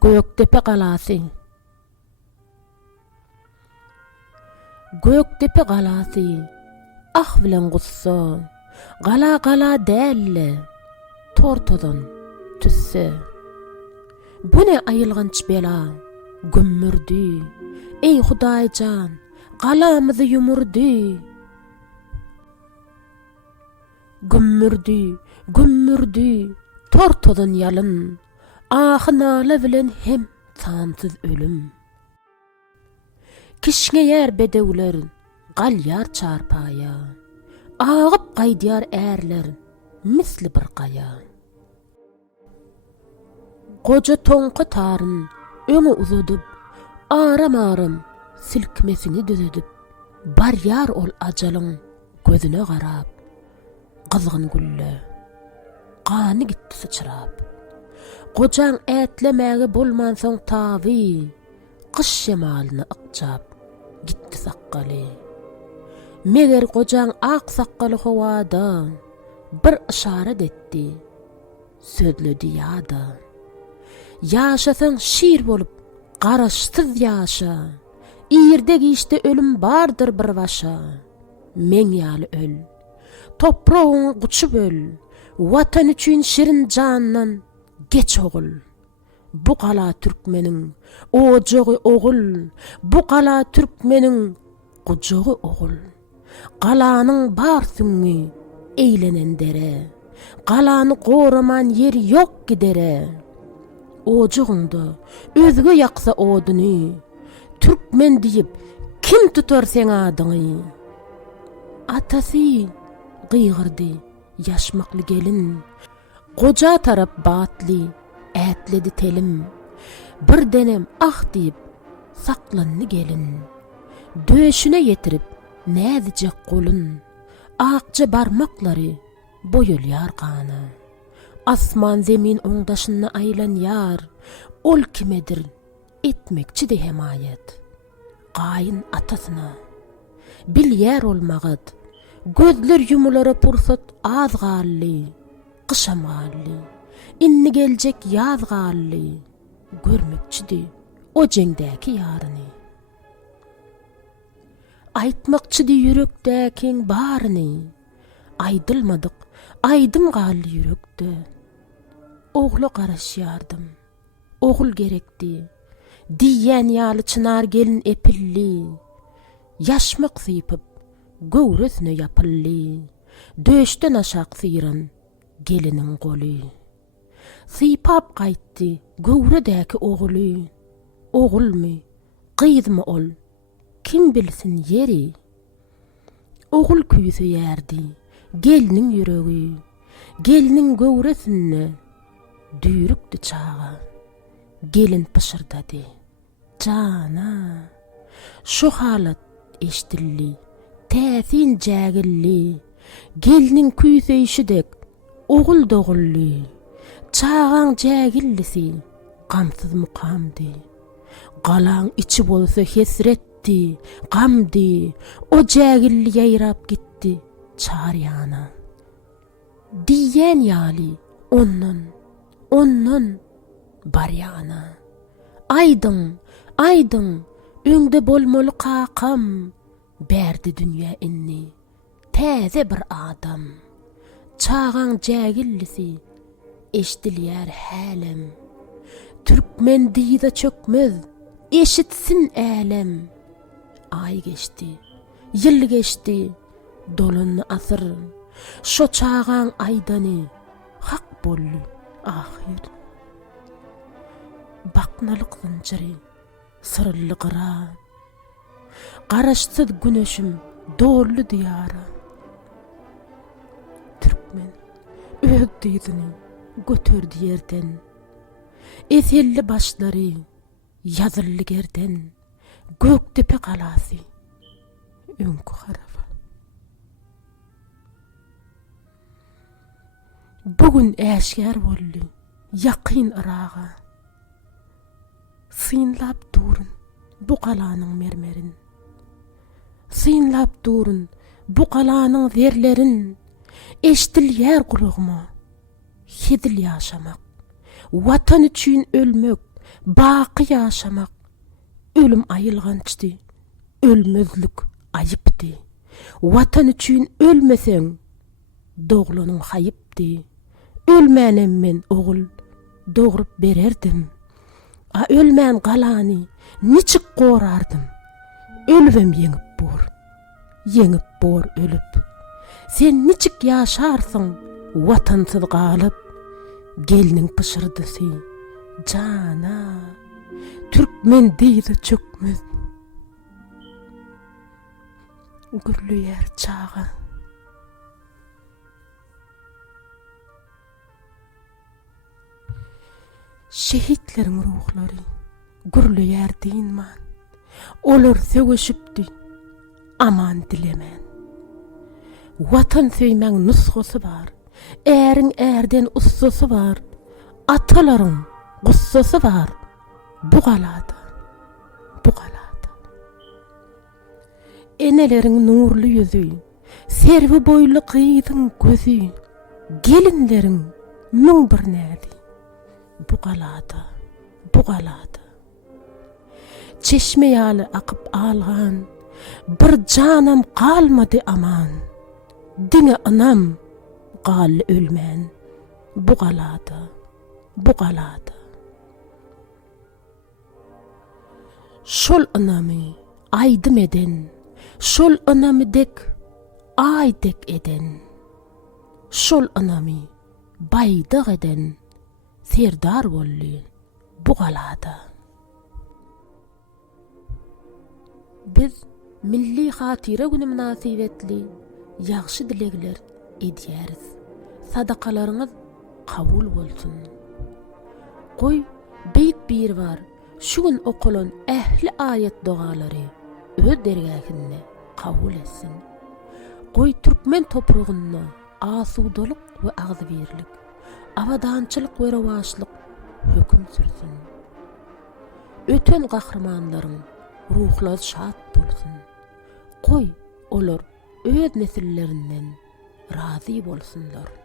Göktepe galasy. Göktepe galasy. Ah bilen gussa. Gala gala dälle. Tortodan tüsse. Bu ne ayılganç bela. Gümmürdi. Ey Hudaýjan, galamyzy yumurdy. Gümmürdi. Tortodan yalın. Ahynala bilen hem tansız ölüm. Kişiňe ýer bedewler, galýar çarpaýa. Agyp gaýdýar ärler, misli bir gaýa. Goja toňky taryn öňe uzadyp, aram silkmesini düzedip, barýar ol ajalyň gözüne garap. Gyzgyn gülle, gany gitdi sıçrap. Gojaň ätlemäge bolman soň taby, kış şemalyny ykjap, gitdi sakkaly. Meger gojaň ak sakkaly howada bir işaret etdi, sözledi ýada. Ýaşasaň şiir bolup, garaşsyz ýaşa. İýerde giýişde ölüm bardyr bir başa. Meň ýaly öl, topragyň guçup öl. Watan üçin şirin jandan geç ogul. Bu gala türkmeniň ojagy ogul. Bu gala türkmeniň gojagy ogul. Galanyň bar süňi eýlenen dere. Galany goraman ýeri ýok gidere. Ojagyňda özge ýaksa oduny, türkmen diýip kim tutar sen adyny? Atasy gıygırdy ýaşmakly gelin. Goja tarap batly ätledi telim. Bir denem ah diýip saklandy gelin. Döşüne ýetirip näzije golun. Akça barmaklary boýulýar gany. Asman zemin oňdaşyna aýlanýar. Ol kimedir etmekçi de hemayet. Gaýyn atasyna bilýär olmagat. Gözler yumulara pursat az gally. Kışam gally. Inni geljek ýaz gally. Görmekçidi o jeňdäki ýaryny. Aýtmakçydy ýürekdäkiň baryny. Aýdylmadyk, aýdym gally ýürekde. Ogly garaşýardym. Ogul gerekdi. Diýen ýaly çınar gelin epilli. Ýaşmak sypyp göwresine ýapylly. Döşden aşak syran geliniň goly. Sypap gaýtdy göwredäki oguly. Ogulmy, gyzmy ol? Kim bilsin yeri? Ogul küýse ýerdi geliniň ýüregi. Geliniň göwresine düýrükdi çağa. Gelin pışırdady. Jana, şu halat eşdilli, täsin jägilli. Geliniň küýseýişidek ogul dogully. Çağaň jägillisi gamsyz mukamdy. Galaň içi bolsa hesretdi, gamdy. O jägilli ýaýrap gitdi çaryana. Diýen ýaly ondan baryana. Aýdyň, öňde bolmaly kakam. Berdi dünýä inni, täze bir adam. Çağaň jägillisi eşdilýär hälim. Türkmen diýde çökmez, eşitsin älem. Ay geçti, ýyl geçti, dolunly asyr. Şo çağaň aýdany hak bolly ahir. Baknalyk zynjyry, sırly gyra. Garaşsyz güneşim dolly diýara. Türkmen öz diýdini göterdi ýerden. Eselli başlary ýazylly gerden. Göktepe galasy öňkü haraba. Bugün äşgär boldy ýakyn ıraga. Synlap durun bu galanyň mermerin. Synlap durun bu galanyň zerlerin. Eşdilýär gulagma, hidil ýaşamak, watan üçin ölmek, baqy ýaşamak ölüm ayılgançdy, ölmezlik ayıpdy. Watan üçin ölmeseň doglunyň haýypdy. Ölmänem men ogul dogrup bererdim. A ölmän galany niçik gorardym. Ölbem yeňip bor ölüp. Sen niçik ýaşarsyň watansyz galyp. Geliniň pışırdysy jana türkmen diýdi çökmez. Gürlüýär çağa. Şehitleriň ruhlary gürlüýär diýinman. Olar söwüşipdi, aman dilemen. Watan söýmäň nusgasy bar, äriň ärden ussasy bar, atalaryň gussasy bar. Bu galada. Eneleriň nurly ýüzi, serbi boýly gyýdyň gözü, gelinleriň müň bir nädi. Bu galada. Çeşme ýaly akyp algan, bir janam kalmady aman. Diňe anam gal ölmän. Bu galada. Şol anamy aýdym eden, şol anamy dek aýdek eden, şol anamy baýdyk eden, serdar bolly bu galada. Biz milli hatira güni münasibetli ýagşy dilekler edýäris. Sadakalaryňyz kabul bolsun. Goý beýik bir bar, şu gün okulan ähli ayet dogalary öz dergähinde kabul etsin. Goý türkmen topragyna asudalyk we agzybirlik, awadançylyk we rewaçlyk höküm sürsin. Öten gahrmanlaryň ruhlary şat bolsun. Goý olar öz nesillerinden razy bolsunlar.